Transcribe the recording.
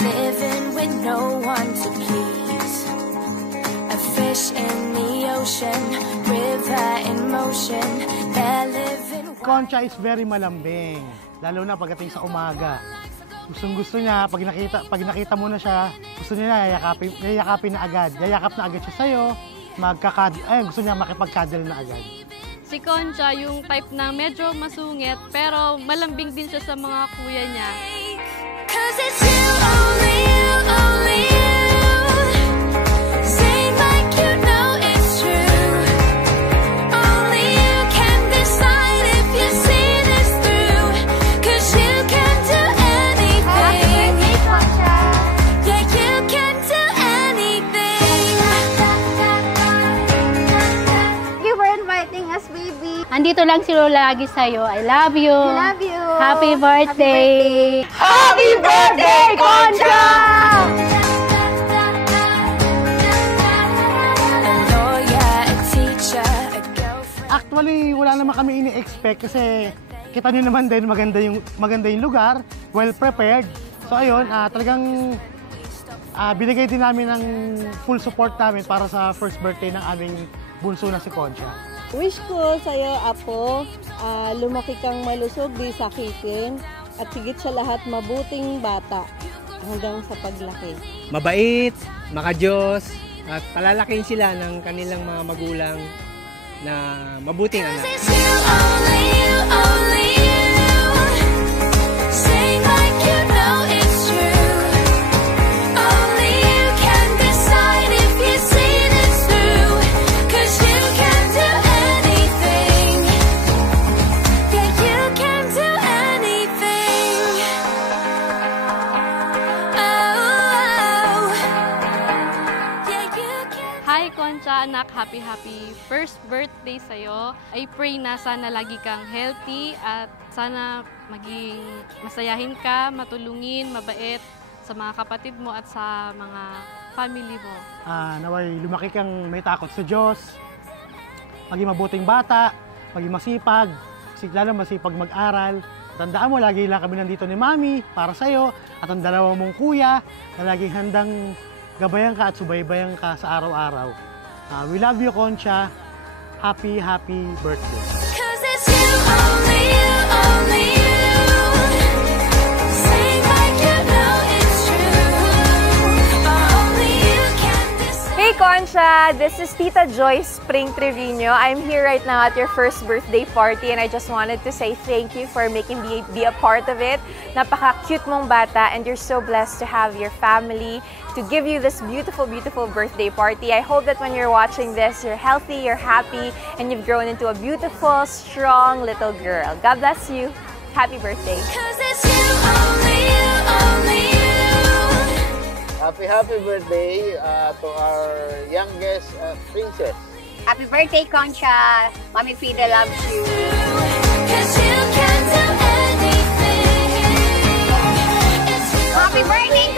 living with no one to please. A fish in the ocean, river in motion, they're living. Concha is very malambing, lalo na pagdating sa umaga. Gusto niya, pag nakita mo na siya, gusto niya yayakapin na agad. Yayakap na agad siya sa'yo, gusto niya makipag-cuddle na agad. Si Concha, yung type na medyo masungit, pero malambing din siya sa mga kuya niya. Cause it's you, only you, only you. Say like you know it's true. Only you can decide if you see this through. Cause you can do anything. Yeah, you can do anything. Thank you for inviting us, baby. Andito lang si Lola lagi sa'yo. I love you. I love you. Happy birthday. Happy birthday, Concha! Actually, wala naman kami ini-expect kasi kita niyo naman din maganda yung lugar, well prepared. So ayun, talagang binigay din namin ng full support namin para sa first birthday ng aming bunso na si Concha. Wish ko sa'yo, Apo, lumaki kang malusog, di sakitin, at higit sa lahat, mabuting bata hanggang sa paglaki. Mabait, makadiyos, at palalaking sila ng kanilang mga magulang na mabuting anak. Hi Concha, anak, happy first birthday sa'yo. I pray na sana lagi kang healthy at sana maging masayahin ka, matulungin, mabait sa mga kapatid mo at sa mga family mo. Naway lumaki kang may takot sa Diyos, maging mabuting bata, maging masipag, lalo masipag mag-aral. Tandaan mo, lagi lang kami nandito ni Mami para sa'yo at ang dalawa mong kuya na laging handang gabayan ka at subaybayan ka sa araw-araw. We love you, Concha. Happy birthday. Cause it's you, only you, only you. Say like you know it's true. Only you can decide. Hey Concha, this is Tita Joyce Spring Trevino. I'm here right now at your first birthday party and I just wanted to say thank you for making me be a part of it. Napaka-cute mong bata and you're so blessed to have your family to give you this beautiful, beautiful birthday party. I hope that when you're watching this, you're healthy, you're happy, and you've grown into a beautiful, strong little girl. God bless you. Happy birthday. Cause it's you, only you, only you. Happy birthday to our youngest princess. Happy birthday, Concha. Mommy Frida loves you. Cause you can do anything. Happy birthday,